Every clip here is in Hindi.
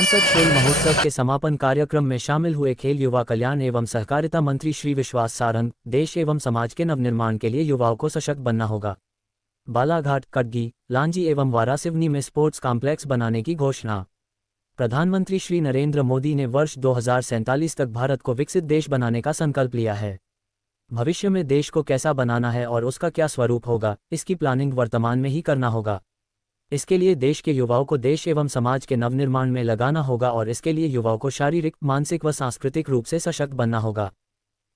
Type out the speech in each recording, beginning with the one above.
सांसद खेल महोत्सव के समापन कार्यक्रम में शामिल हुए खेल युवा कल्याण एवं सहकारिता मंत्री श्री विश्वास सारंग। देश एवं समाज के नवनिर्माण के लिए युवाओं को सशक्त बनना होगा। बालाघाट, कटगी, लांजी एवं वारासिवनी में स्पोर्ट्स कॉम्प्लेक्स बनाने की घोषणा। प्रधानमंत्री श्री नरेंद्र मोदी ने वर्ष 2047 तक भारत को विकसित देश बनाने का संकल्प लिया है। भविष्य में देश को कैसा बनाना है और उसका क्या स्वरूप होगा, इसकी प्लानिंग वर्तमान में ही करना होगा। इसके लिए देश के युवाओं को देश एवं समाज के नवनिर्माण में लगाना होगा और इसके लिए युवाओं को शारीरिक, मानसिक व सांस्कृतिक रूप से सशक्त बनना होगा।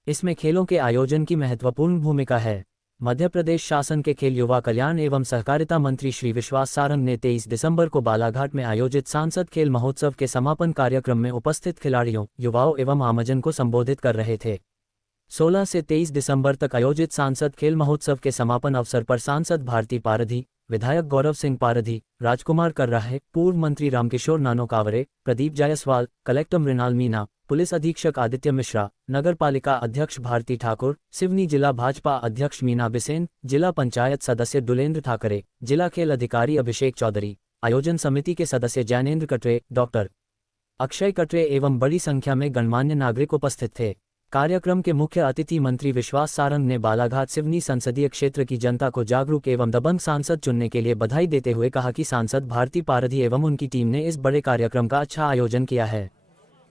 इसमें खेलों के आयोजन की महत्वपूर्ण भूमिका है। मध्य प्रदेश शासन के खेल युवा कल्याण एवं सहकारिता मंत्री श्री विश्वास सारंग ने 23 दिसंबर को बालाघाट में आयोजित सांसद खेल महोत्सव के समापन कार्यक्रम में उपस्थित खिलाड़ियों, युवाओं एवं आमजन को संबोधित कर रहे थे। 16 से 23 दिसंबर तक आयोजित सांसद खेल महोत्सव के समापन अवसर पर सांसद भारती पारधी, विधायक गौरव सिंह पारधी, राजकुमार कर्राहे, पूर्व मंत्री रामकिशोर नानोकावरे, प्रदीप जायसवाल, कलेक्टर मृणाल मीना, पुलिस अधीक्षक आदित्य मिश्रा, नगर पालिका अध्यक्ष भारती ठाकुर, सिवनी जिला भाजपा अध्यक्ष मीना बिसेन, जिला पंचायत सदस्य दुलेंद्र ठाकरे, जिला खेल अधिकारी अभिषेक चौधरी, आयोजन समिति के सदस्य जैनेन्द्र कटरे, डॉक्टर अक्षय कटरे एवं बड़ी संख्या में गणमान्य नागरिक उपस्थित थे। कार्यक्रम के मुख्य अतिथि मंत्री विश्वास सारंग ने बालाघाट सिवनी संसदीय क्षेत्र की जनता को जागरूक एवं दबंग सांसद चुनने के लिए बधाई देते हुए कहा कि सांसद भारती पारधी एवं उनकी टीम ने इस बड़े कार्यक्रम का अच्छा आयोजन किया है।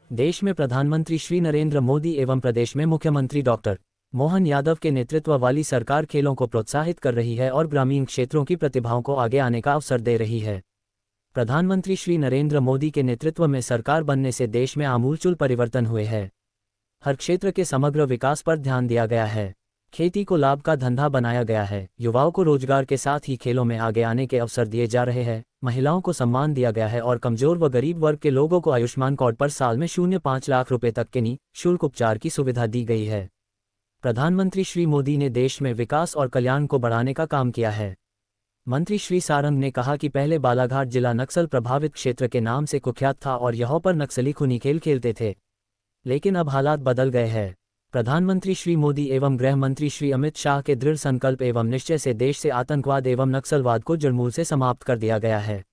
देश में प्रधानमंत्री श्री नरेंद्र मोदी एवं प्रदेश में मुख्यमंत्री डॉक्टर मोहन यादव के नेतृत्व वाली सरकार खेलों को प्रोत्साहित कर रही है और ग्रामीण क्षेत्रों की प्रतिभाओं को आगे आने का अवसर दे रही है। प्रधानमंत्री श्री नरेंद्र मोदी के नेतृत्व में सरकार बनने से देश में आमूलचूल परिवर्तन हुए हैं। हर क्षेत्र के समग्र विकास पर ध्यान दिया गया है। खेती को लाभ का धंधा बनाया गया है। युवाओं को रोजगार के साथ ही खेलों में आगे आने के अवसर दिए जा रहे हैं। महिलाओं को सम्मान दिया गया है और कमजोर व गरीब वर्ग के लोगों को आयुष्मान कार्ड पर साल में 0.5 लाख रुपए तक के निःशुल्क उपचार की सुविधा दी गई है। प्रधानमंत्री श्री मोदी ने देश में विकास और कल्याण को बढ़ाने का काम किया है। मंत्री श्री सारंग ने कहा कि पहले बालाघाट जिला नक्सल प्रभावित क्षेत्र के नाम से कुख्यात था और यहाँ पर नक्सली खूनी खेल खेलते थे, लेकिन अब हालात बदल गए हैं। प्रधानमंत्री श्री मोदी एवं गृह मंत्री श्री अमित शाह के दृढ़ संकल्प एवं निश्चय से देश से आतंकवाद एवं नक्सलवाद को जड़मूल से समाप्त कर दिया गया है।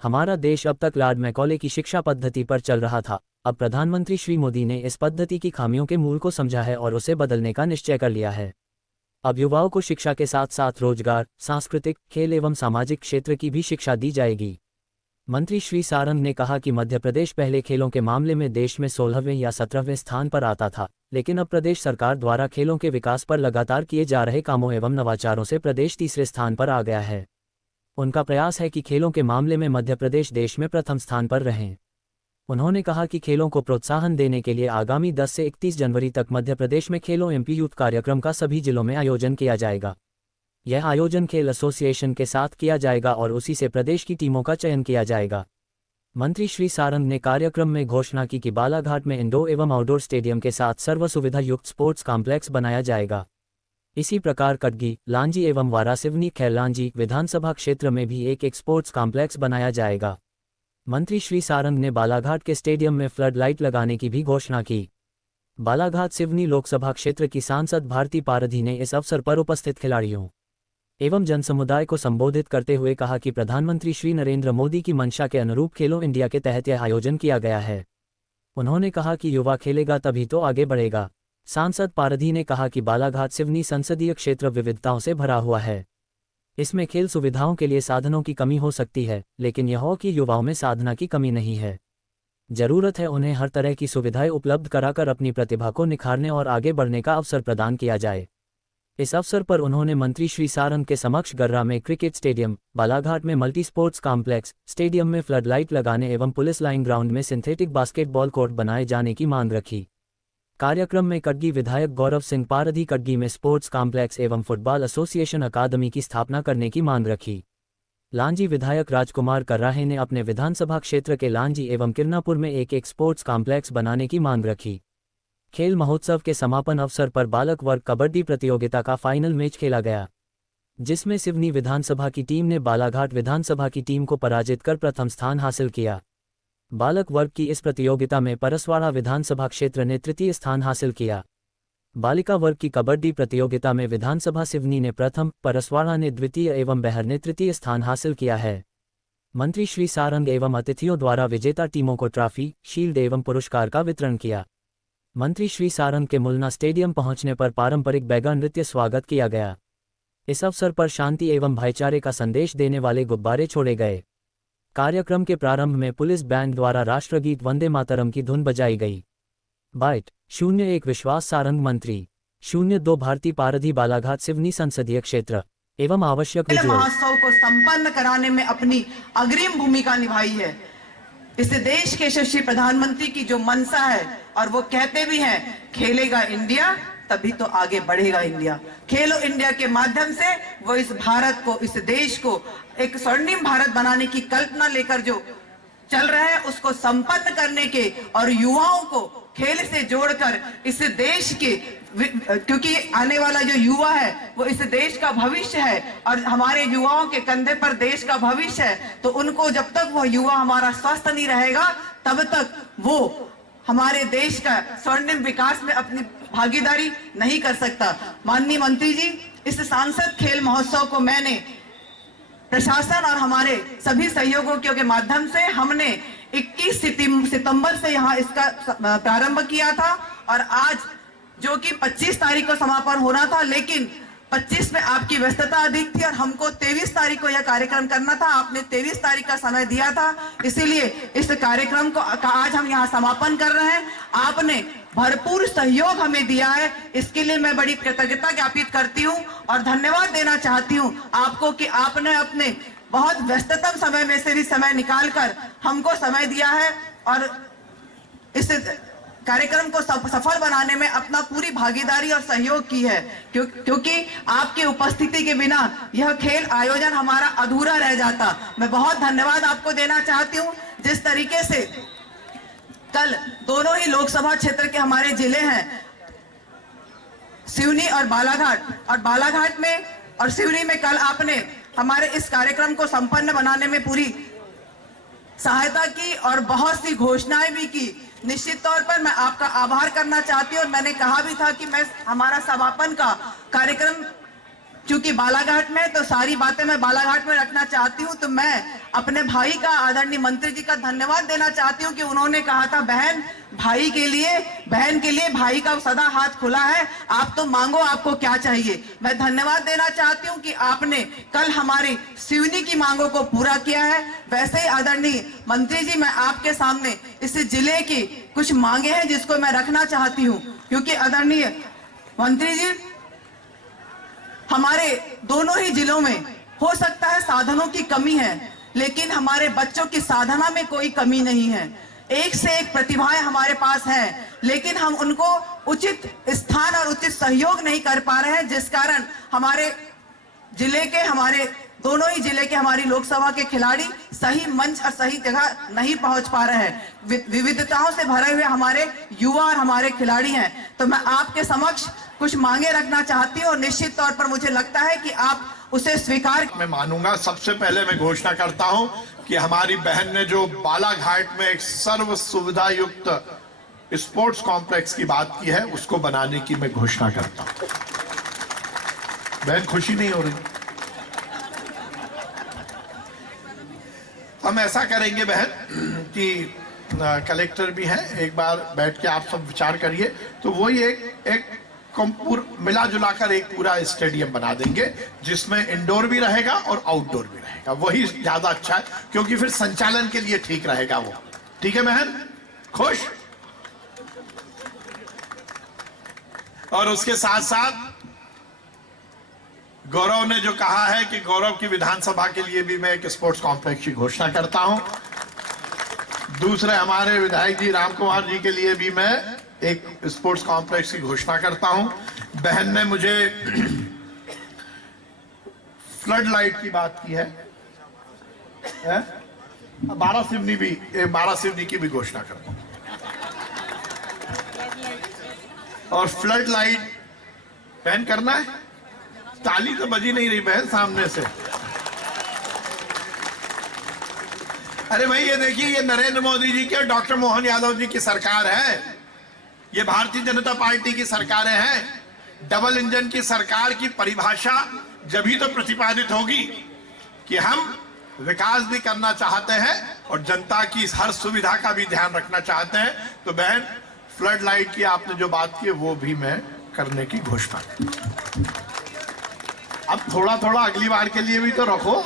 हमारा देश अब तक लॉर्ड मैकॉले की शिक्षा पद्धति पर चल रहा था। अब प्रधानमंत्री श्री मोदी ने इस पद्धति की खामियों के मूल को समझा है और उसे बदलने का निश्चय कर लिया है। अब युवाओं को शिक्षा के साथ साथ रोजगार, सांस्कृतिक, खेल एवं सामाजिक क्षेत्र की भी शिक्षा दी जाएगी। मंत्री श्री सारंग ने कहा कि मध्य प्रदेश पहले खेलों के मामले में देश में 16वें या 17वें स्थान पर आता था, लेकिन अब प्रदेश सरकार द्वारा खेलों के विकास पर लगातार किए जा रहे कामों एवं नवाचारों से प्रदेश तीसरे स्थान पर आ गया है। उनका प्रयास है कि खेलों के मामले में मध्य प्रदेश देश में प्रथम स्थान पर रहें। उन्होंने कहा कि खेलों को प्रोत्साहन देने के लिए आगामी 10 से 31 जनवरी तक मध्य प्रदेश में खेलो एमपी यूथ कार्यक्रम का सभी जिलों में आयोजन किया जाएगा। यह आयोजन खेल एसोसिएशन के साथ किया जाएगा और उसी से प्रदेश की टीमों का चयन किया जाएगा। मंत्री श्री सारंग ने कार्यक्रम में घोषणा की कि बालाघाट में इंडोर एवं आउटडोर स्टेडियम के साथ सर्व सुविधा युक्त स्पोर्ट्स कॉम्प्लेक्स बनाया जाएगा। इसी प्रकार कटगी, लांजी एवं वारासिवनी खैरलांजी विधानसभा क्षेत्र में भी एक स्पोर्ट्स कॉम्प्लेक्स बनाया जाएगा। मंत्री श्री सारंग ने बालाघाट के स्टेडियम में फ्लड लाइट लगाने की भी घोषणा की। बालाघाट सिवनी लोकसभा क्षेत्र की सांसद भारती पारधी ने इस अवसर पर उपस्थित खिलाड़ियों एवं जनसमुदाय को संबोधित करते हुए कहा कि प्रधानमंत्री श्री नरेंद्र मोदी की मंशा के अनुरूप खेलो इंडिया के तहत यह आयोजन किया गया है। उन्होंने कहा कि युवा खेलेगा तभी तो आगे बढ़ेगा। सांसद पारधी ने कहा कि बालाघाट सिवनी संसदीय क्षेत्र विविधताओं से भरा हुआ है। इसमें खेल सुविधाओं के लिए साधनों की कमी हो सकती है, लेकिन यहाँ की युवाओं में साधना की कमी नहीं है। जरूरत है उन्हें हर तरह की सुविधाएं उपलब्ध कराकर अपनी प्रतिभा को निखारने और आगे बढ़ने का अवसर प्रदान किया जाए। इस अवसर पर उन्होंने मंत्री श्री सारंग के समक्ष गर्रा में क्रिकेट स्टेडियम, बालाघाट में मल्टी स्पोर्ट्स कॉम्प्लेक्स, स्टेडियम में फ्लड लाइट लगाने एवं पुलिस लाइन ग्राउंड में सिंथेटिक बास्केटबॉल कोर्ट बनाए जाने की मांग रखी। कार्यक्रम में कटगी विधायक गौरव सिंह पारधी कटगी में स्पोर्ट्स कॉम्प्लेक्स एवं फुटबॉल एसोसिएशन अकादमी की स्थापना करने की मांग रखी। लांजी विधायक राजकुमार कर्राहे ने अपने विधानसभा क्षेत्र के लांजी एवं किरनापुर में एक स्पोर्ट्स कॉम्प्लेक्स बनाने की मांग रखी। खेल महोत्सव के समापन अवसर पर बालक वर्ग कबड्डी प्रतियोगिता का फाइनल मैच खेला गया, जिसमें सिवनी विधानसभा की टीम ने बालाघाट विधानसभा की टीम को पराजित कर प्रथम स्थान हासिल किया। बालक वर्ग की इस प्रतियोगिता में परसवाड़ा विधानसभा क्षेत्र ने तृतीय स्थान हासिल किया। बालिका वर्ग की कबड्डी प्रतियोगिता में विधानसभा सिवनी ने प्रथम, परसवाड़ा ने द्वितीय एवं बहर ने तृतीय स्थान हासिल किया है। मंत्री श्री सारंग एवं अतिथियों द्वारा विजेता टीमों को ट्रॉफी, शील्ड एवं पुरस्कार का वितरण किया। मंत्री श्री सारंग के मुलना स्टेडियम पहुंचने पर पारंपरिक बैगा नृत्य स्वागत किया गया। इस अवसर पर शांति एवं भाईचारे का संदेश देने वाले गुब्बारे छोड़े गए। कार्यक्रम के प्रारंभ में पुलिस बैंड द्वारा राष्ट्रगीत वंदे मातरम की धुन बजाई गई। बाइट 01 विश्वास सारंग मंत्री 02 भारती पारधी बालाघाट सिवनी संसदीय क्षेत्र एवं आवश्यक महोत्सव को संपन्न कराने में अपनी अग्रिम भूमिका निभाई है। इस देश के यशस्वी प्रधानमंत्री की जो मंशा है, और वो कहते भी हैं खेलेगा इंडिया तभी तो आगे बढ़ेगा इंडिया। खेलो इंडिया के माध्यम से वो इस भारत को, इस देश को एक स्वर्णिम भारत बनाने की कल्पना लेकर जो चल रहे हैं, उसको संपन्न करने के और युवाओं को खेल से जोड़कर इस देश के, क्योंकि आने वाला जो युवा है वो इस देश का भविष्य है और हमारे युवाओं के कंधे पर देश का भविष्य है, तो उनको जब तक वो युवा हमारा स्वस्थ नहीं रहेगा तब तक वो हमारे देश का स्वर्णिम विकास में अपनी भागीदारी नहीं कर सकता। माननीय मंत्री जी, इस सांसद खेल महोत्सव को मैंने प्रशासन और हमारे सभी सहयोगियों के माध्यम से हमने 21 सितंबर से यहाँ इसका प्रारंभ किया था और आज जो कि 25 तारीख को समापन होना था, लेकिन 25 में आपकी व्यस्तता अधिक थी और हमको 23 तारीख को यह कार्यक्रम करना था। आपने 23 तारीख का समय दिया था, इसीलिए इस कार्यक्रम को आज हम यहाँ समापन कर रहे हैं। आपने भरपूर सहयोग हमें दिया है, इसके लिए मैं बड़ी कृतज्ञता ज्ञापित करती हूँ और धन्यवाद देना चाहती हूँ आपको कि आपने अपने बहुत व्यस्ततम समय में से भी समय निकालकर हमको समय दिया है और इस कार्यक्रम को सफल बनाने में अपना पूरी भागीदारी और सहयोग की है, क्योंकि आपकी उपस्थिति के बिना यह खेल आयोजन हमारा अधूरा रह जाता। मैं बहुत धन्यवाद आपको देना चाहती हूँ। जिस तरीके से कल दोनों ही लोकसभा क्षेत्र के हमारे जिले हैं, सिवनी और बालाघाट में और सिवनी में कल आपने हमारे इस कार्यक्रम को संपन्न बनाने में पूरी सहायता की और बहुत सी घोषणाएं भी की। निश्चित तौर पर मैं आपका आभार करना चाहती हूँ और मैंने कहा भी था कि मैं हमारा समापन का कार्यक्रम क्योंकि बालाघाट में, तो सारी बातें मैं बालाघाट में रखना चाहती हूँ। तो मैं अपने भाई का, आदरणीय मंत्री जी का धन्यवाद देना चाहती हूँ कि उन्होंने कहा था बहन के लिए भाई का सदा हाथ खुला है, आप तो मांगो आपको क्या चाहिए। मैं धन्यवाद देना चाहती हूँ कि आपने कल हमारी सिवनी की मांगों को पूरा किया है। वैसे ही आदरणीय मंत्री जी, मैं आपके सामने इस जिले की कुछ मांगे हैं जिसको मैं रखना चाहती हूँ, क्योंकि आदरणीय मंत्री जी, हमारे दोनों ही जिलों में हो सकता है साधनों की कमी है, लेकिन हमारे बच्चों की साधना में कोई कमी नहीं है। एक से एक प्रतिभाएं हमारे पास हैं, लेकिन हम उनको उचित स्थान और उचित सहयोग नहीं कर पा रहे हैं, जिस कारण हमारे दोनों ही जिले के हमारी लोकसभा के खिलाड़ी सही मंच और सही जगह नहीं पहुंच पा रहे हैं। विविधताओं से भरे हुए हमारे युवा और हमारे खिलाड़ी हैं, तो मैं आपके समक्ष कुछ मांगे रखना चाहती हूँ और निश्चित तौर पर मुझे लगता है कि आप उसे स्वीकार। मैं मानूंगा। सबसे पहले मैं घोषणा करता हूं कि हमारी बहन ने जो बालाघाट में एक सर्व सुविधा युक्त स्पोर्ट्स कॉम्प्लेक्स की बात की है, उसको बनाने की मैं घोषणा करता हूं। बहन खुशी नहीं हो रही? हम ऐसा करेंगे बहन कि कलेक्टर भी है, एक बार बैठ के आप सब विचार करिए, तो वही एक मिला जुला कर एक पूरा स्टेडियम बना देंगे जिसमें इंडोर भी रहेगा और आउटडोर भी रहेगा। वही ज्यादा अच्छा है, क्योंकि फिर संचालन के लिए ठीक रहेगा वो। ठीक है बहन? खुश? और उसके साथ साथ गौरव ने जो कहा है कि गौरव की विधानसभा के लिए भी मैं एक स्पोर्ट्स कॉम्प्लेक्स की घोषणा करता हूं। दूसरे हमारे विधायक जी राम कुमार जी के लिए भी मैं एक स्पोर्ट्स कॉम्प्लेक्स की घोषणा करता हूं। बहन ने मुझे फ्लड लाइट की बात की है, 12 सिवनी की भी घोषणा करता हूं। और फ्लड लाइट बहन करना है। ताली तो बजी नहीं रही बहन सामने से। अरे भाई ये देखिए, ये नरेंद्र मोदी जी के, डॉक्टर मोहन यादव जी की सरकार है, ये भारतीय जनता पार्टी की सरकारें हैं। डबल इंजन की सरकार की परिभाषा जब ही तो प्रतिपादित होगी कि हम विकास भी करना चाहते हैं और जनता की हर सुविधा का भी ध्यान रखना चाहते हैं। तो बहन, फ्लड लाइट की आपने जो बात की वो भी मैं करने की घोषणा कर। अब थोड़ा थोड़ा अगली बार के लिए भी तो रखो,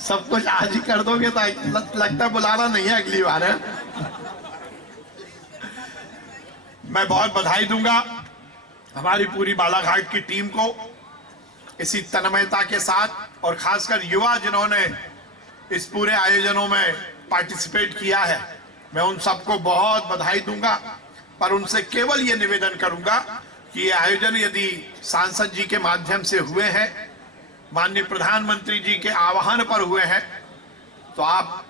सब कुछ आज ही कर दोगे तो लगता बुलाना नहीं है अगली बार है। मैं बहुत बधाई दूंगा हमारी पूरी बालाघाट की टीम को इसी तन्मयता के साथ, और खासकर युवा जिन्होंने इस पूरे आयोजनों में पार्टिसिपेट किया है, मैं उन सबको बहुत बधाई दूंगा। पर उनसे केवल ये निवेदन करूंगा कि ये आयोजन यदि सांसद जी के माध्यम से हुए हैं, माननीय प्रधानमंत्री जी के आह्वान पर हुए हैं, तो आप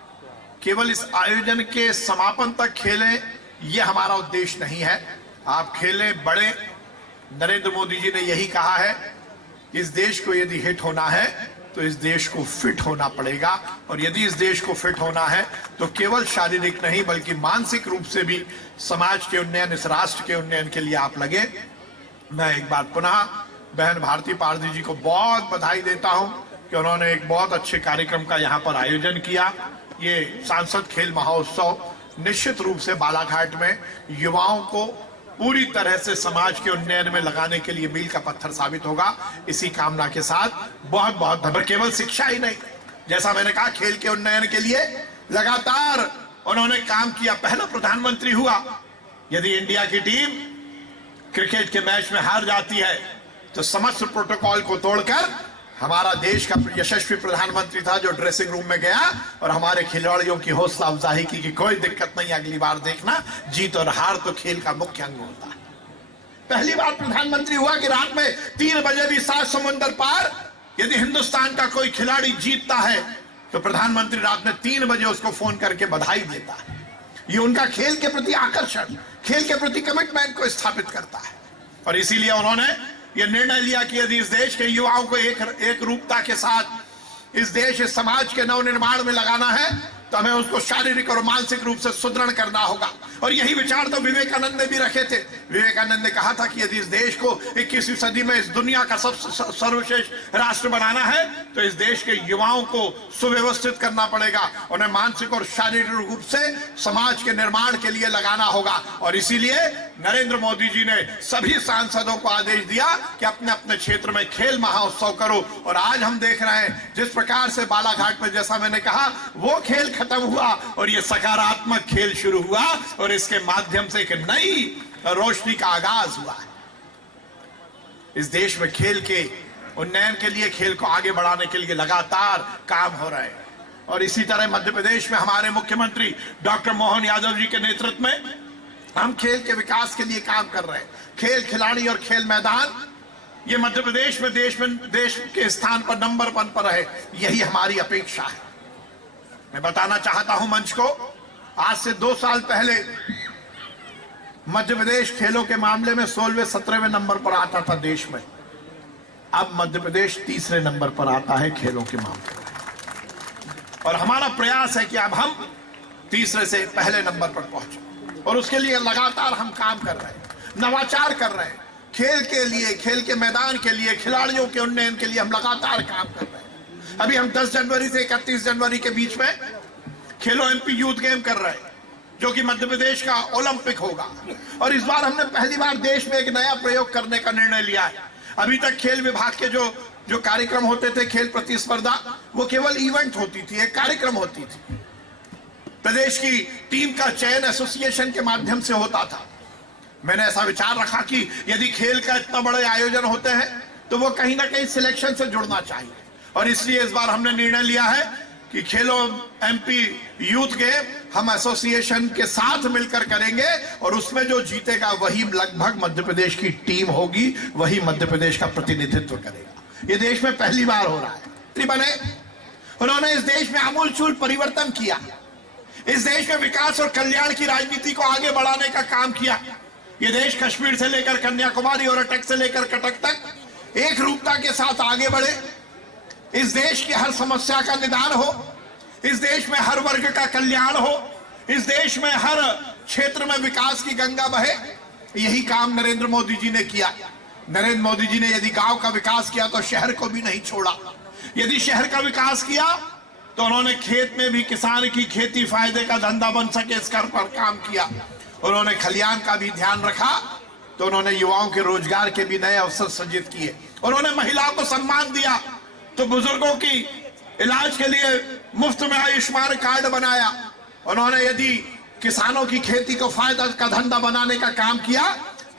केवल इस आयोजन के समापन तक खेलें, ये हमारा उद्देश्य नहीं है। आप खेलें बड़े। नरेंद्र मोदी जी ने यही कहा है, इस देश को यदि हिट होना है तो इस देश को फिट होना पड़ेगा, और यदि इस देश को फिट होना है तो केवल शारीरिक नहीं बल्कि मानसिक रूप से भी समाज के उन्नयन, इस राष्ट्र के उन्नयन के लिए आप लगे। मैं एक बार पुनः बहन भारती पारदी जी को बहुत बधाई देता हूं कि उन्होंने एक बहुत अच्छे कार्यक्रम का यहाँ पर आयोजन किया। ये सांसद खेल महोत्सव निश्चित रूप से बालाघाट में युवाओं को पूरी तरह से समाज के उन्नयन में लगाने के लिए मील का पत्थर साबित होगा। इसी कामना के साथ बहुत बहुत धन्यवाद। केवल शिक्षा ही नहीं, जैसा मैंने कहा, खेल के उन्नयन के लिए लगातार उन्होंने काम किया। पहला प्रधानमंत्री हुआ। यदि इंडिया की टीम क्रिकेट के मैच में हार जाती है तो समस्त प्रोटोकॉल को तोड़कर हमारा देश का यशस्वी प्रधानमंत्री था जो ड्रेसिंग रूम में गया और हमारे खिलाड़ियों की हौसला अफजाई की कि कोई दिक्कत नहीं, अगली बार देखना, जीत और हार तो खेल का मुख्य अंग होता है। पहली बार प्रधानमंत्री हुआ कि रात में 3 बजे भी 7 समुंदर पार यदि हिंदुस्तान का कोई खिलाड़ी जीतता है तो प्रधानमंत्री रात में 3 बजे उसको फोन करके बधाई देता है। ये उनका खेल के प्रति आकर्षण, खेल के प्रति कमिटमेंट को स्थापित करता है। और इसीलिए उन्होंने यह निर्णय लिया कि यदि इस देश के युवाओं को एक रूपता के साथ इस देश, इस समाज के नवनिर्माण में लगाना है तो हमें उसको शारीरिक और मानसिक रूप से सुदृढ़ करना होगा। और यही विचार तो विवेकानंद ने भी रखे थे। विवेकानंद ने कहा था कि यदि इस देश को 21वीं सदी में इस दुनिया का सबसे सर्वश्रेष्ठ राष्ट्र बनाना है तो इस देश के युवाओं को सुव्यवस्थित करना पड़ेगा, उन्हें मानसिक और शारीरिक रूप से समाज के निर्माण के लिए लगाना होगा। और इसीलिए नरेंद्र मोदी जी ने सभी सांसदों को आदेश दिया कि अपने अपने क्षेत्र में खेल महोत्सव करो। और आज हम देख रहे हैं जिस प्रकार से बालाघाट में, जैसा मैंने कहा, वो खेल खत्म हुआ और ये सकारात्मक खेल शुरू हुआ और इसके माध्यम से एक नई रोशनी का आगाज हुआ है। इस देश में खेल के उन्नयन के लिए, खेल को आगे बढ़ाने के लिए लगातार काम हो रहे हैं। और इसी तरह मध्य प्रदेश में हमारे मुख्यमंत्री डॉक्टर मोहन यादव जी के नेतृत्व में हम खेल के विकास के लिए काम कर रहे हैं। खेल खिलाड़ी और खेल मैदान, ये मध्य प्रदेश में देश के स्थान पर नंबर 1 पर रहे, यही हमारी अपेक्षा है। मैं बताना चाहता हूं मंच को, आज से 2 साल पहले मध्य प्रदेश खेलों के मामले में 16वें 17वें नंबर पर आता था देश में। अब मध्य प्रदेश 3रे नंबर पर आता है खेलों के मामले में। और हमारा प्रयास है कि अब हम 3रे से पहले नंबर पर पहुंचे और उसके लिए लगातार हम काम कर रहे हैं, नवाचार कर रहे हैं। खेल के लिए, खेल के मैदान के लिए, खिलाड़ियों के उन्नयन के लिए हम लगातार काम कर रहे हैं। अभी हम 10 जनवरी से 31 जनवरी के बीच में खेलो एमपी यूथ गेम कर रहे हैं जो कि मध्य प्रदेश का ओलंपिक होगा। और इस बार हमने पहली बार देश में एक नया प्रयोग करने का निर्णय लिया है। अभी तक खेल विभाग के जो कार्यक्रम होते थे, खेल प्रतिस्पर्धा, वो केवल इवेंट होती थी, एक कार्यक्रम होती थी। प्रदेश की टीम का चयन एसोसिएशन के माध्यम से होता था। मैंने ऐसा विचार रखा कि यदि खेल का इतना बड़े आयोजन होते हैं तो वो कहीं ना कहीं सिलेक्शन से जुड़ना चाहिए। और इसलिए इस बार हमने निर्णय लिया है कि खेलो एमपी यूथ गेम हम एसोसिएशन के साथ मिलकर करेंगे और उसमें जो जीतेगा वही लगभग मध्य प्रदेश की टीम होगी, वही मध्य प्रदेश का प्रतिनिधित्व करेगा। ये देश में पहली बार हो रहा है। बने उन्होंने इस देश में आमूलचूल परिवर्तन किया, इस देश में विकास और कल्याण की राजनीति को आगे बढ़ाने का काम किया। ये देश कश्मीर से लेकर कन्याकुमारी और अटक से लेकर कटक तक एक रूपता के साथ आगे बढ़े। इस देश की हर समस्या का निदान हो, इस देश में हर वर्ग का कल्याण हो, इस देश में हर क्षेत्र में विकास की गंगा बहे। यही काम नरेंद्र मोदी जी ने किया। नरेंद्र मोदी जी ने यदि गांव का विकास किया तो शहर को भी नहीं छोड़ा, यदि शहर का विकास किया तो उन्होंने खेत में भी किसान की खेती फायदे का धंधा बन सके इस कर पर काम किया। उन्होंने खलियान का भी ध्यान रखा, तो उन्होंने युवाओं के रोजगार के भी नए अवसर सृजित किए। उन्होंने महिलाओं को सम्मान दिया, तो बुजुर्गों की इलाज के लिए मुफ्त में आयुष्मान कार्ड बनाया। उन्होंने यदि किसानों की खेती को फायदा का धंधा बनाने का काम किया,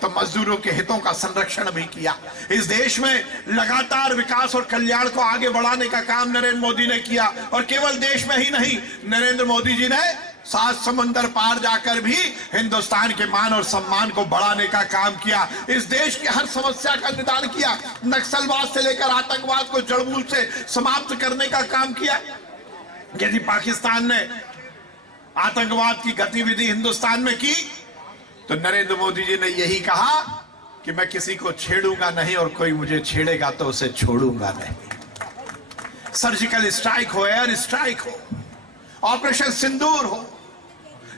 तो मजदूरों के हितों का संरक्षण भी किया। इस देश में लगातार विकास और कल्याण को आगे बढ़ाने का काम नरेंद्र मोदी ने किया। और केवल देश में ही नहीं, नरेंद्र मोदी जी ने 7 समंदर पार जाकर भी हिंदुस्तान के मान और सम्मान को बढ़ाने का काम किया। इस देश की हर समस्या का निदान किया। नक्सलवाद से लेकर आतंकवाद को जड़मूल से समाप्त करने का काम किया। यदि पाकिस्तान ने आतंकवाद की गतिविधि हिंदुस्तान में की, तो नरेंद्र मोदी जी ने यही कहा कि मैं किसी को छेड़ूंगा नहीं और कोई मुझे छेड़ेगा तो उसे छोड़ूंगा नहीं। सर्जिकल स्ट्राइक हो, एयर स्ट्राइक हो, ऑपरेशन सिंदूर हो,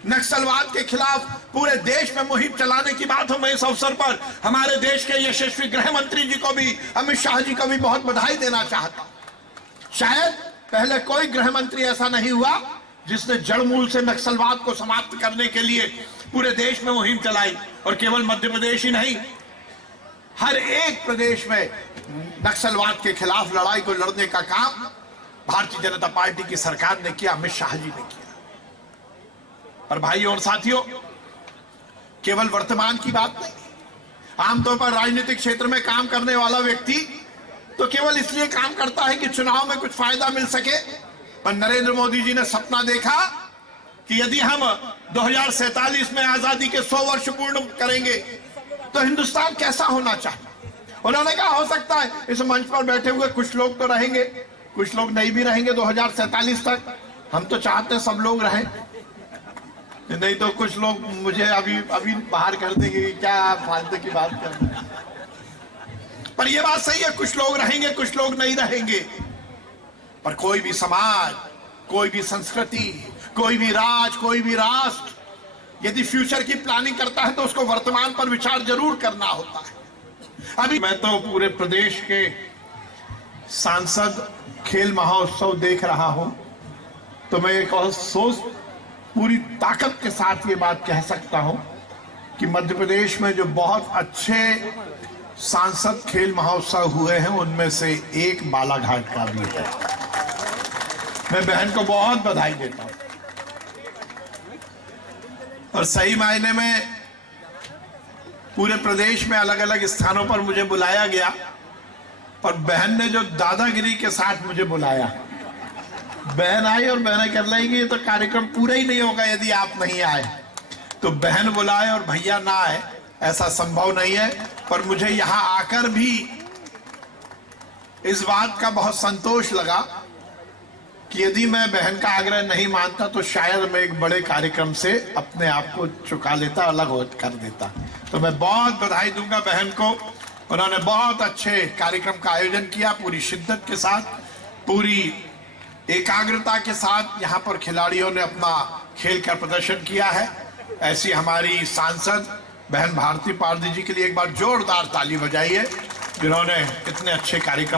नक्सलवाद के खिलाफ पूरे देश में मुहिम चलाने की बात हो, मैं इस अवसर पर हमारे देश के यशस्वी गृह मंत्री जी को भी, अमित शाह जी को भी बहुत बधाई देना चाहता हूं। शायद पहले कोई गृह मंत्री ऐसा नहीं हुआ जिसने जड़मूल से नक्सलवाद को समाप्त करने के लिए पूरे देश में मुहिम चलाई। और केवल मध्य प्रदेश ही नहीं, हर एक प्रदेश में नक्सलवाद के खिलाफ लड़ाई को लड़ने का काम भारतीय जनता पार्टी की सरकार ने किया, अमित शाह जी ने किया। और भाइयों और साथियों, केवल वर्तमान की बात नहीं, आमतौर पर राजनीतिक क्षेत्र में काम करने वाला व्यक्ति तो केवल इसलिए काम करता है कि चुनाव में कुछ फायदा मिल सके। पर नरेंद्र मोदी जी ने सपना देखा कि यदि हम 2047 में आजादी के 100 वर्ष पूर्ण करेंगे तो हिंदुस्तान कैसा होना चाहिए। उन्होंने कहा, हो सकता है इस मंच पर बैठे हुए कुछ लोग तो रहेंगे, कुछ लोग नहीं भी रहेंगे 2047 तक। हम तो चाहते हैं सब लोग रहें, नहीं तो कुछ लोग मुझे अभी बाहर कर देंगे कि क्या आप फालतू की बात कर रहे हैं। पर यह बात सही है, कुछ लोग रहेंगे, कुछ लोग नहीं रहेंगे। पर कोई भी समाज, कोई भी संस्कृति, कोई भी राज, कोई भी राष्ट्र यदि फ्यूचर की प्लानिंग करता है तो उसको वर्तमान पर विचार जरूर करना होता है। अभी मैं तो पूरे प्रदेश के सांसद खेल महोत्सव देख रहा हूं, तो मैं एक और सोच पूरी ताकत के साथ ये बात कह सकता हूं कि मध्य प्रदेश में जो बहुत अच्छे सांसद खेल महोत्सव हुए हैं, उनमें से एक बालाघाट का भी है। मैं बहन को बहुत बधाई देता हूं। और सही मायने में पूरे प्रदेश में अलग अलग स्थानों पर मुझे बुलाया गया, पर बहन ने जो दादागिरी के साथ मुझे बुलाया, बहन आई और बहन कर लेगी, ये तो कार्यक्रम पूरा ही नहीं होगा यदि आप नहीं आए। तो बहन बुलाए और भैया ना आए, ऐसा संभव नहीं है। पर मुझे यहां आकर भी इस बात का बहुत संतोष लगा कि यदि मैं बहन का आग्रह नहीं मानता तो शायद मैं एक बड़े कार्यक्रम से अपने आप को चुका लेता, अलग हो कर देता। तो मैं बहुत बधाई दूंगा बहन को। उन्होंने बहुत अच्छे कार्यक्रम का आयोजन किया, पूरी शिद्दत के साथ, पूरी एकाग्रता के साथ यहाँ पर खिलाड़ियों ने अपना खेल का प्रदर्शन किया है। ऐसी हमारी सांसद बहन भारती पारदी जी के लिए एक बार जोरदार ताली बजाइए, जिन्होंने इतने अच्छे कार्यक्रम